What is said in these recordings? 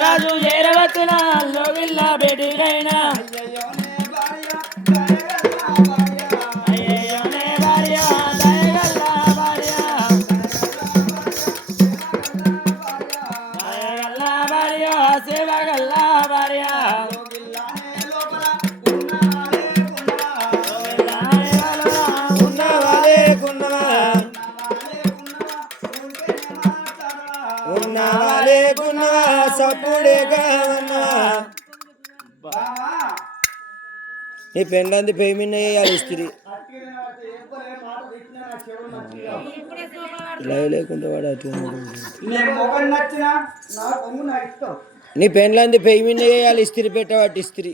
రాజు చేరవచ్చిన లోగిల్ల బేటికైనా అయ్యయ్యోనే భార్య దయగల్ల భార్య దయగల్ల భార్య సేవగల్ల భార్య ఉన్నావా లేకున్నావా సప్పుడేగా ఉన్నా నీ పెండ్లంది పేమిన్న వేయాలి ఇస్త్రీ లైవ్ లేకుంటే వాడు అటు నీ పెండ్లంది పేమిన్న వేయాలి ఇస్త్రీ పెట్టవాటి ఇస్త్రీ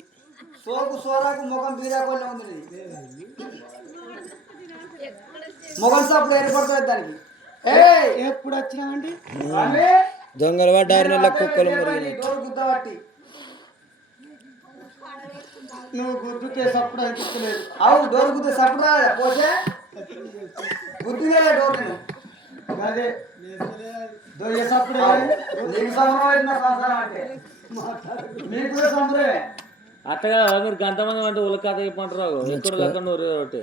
మొగల్ సప్పుడు ఏర్పడుతుంది దానికి ఎప్పుడు వచ్చినామండి దొంగలు పడ్డారు నెల కుక్కలు గుద్దబట్టి నువ్వు గుద్దుతే సప్పుడు అనిపించలేదు అవు డోర్ గుద్దే సప్పుడు రాదా పోతే గుద్దులే డోర్ నేను అదే దొయ్య సప్పుడు నీకు సంబరం నా సంసారం అంటే మీకు కూడా సంబరమే అట్టగా మీరు గంతమంది అంటే ఉల కథ చెప్పంటారు ఎక్కడ లెక్క నూరు ఒకటి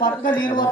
పక్క నీళ్ళు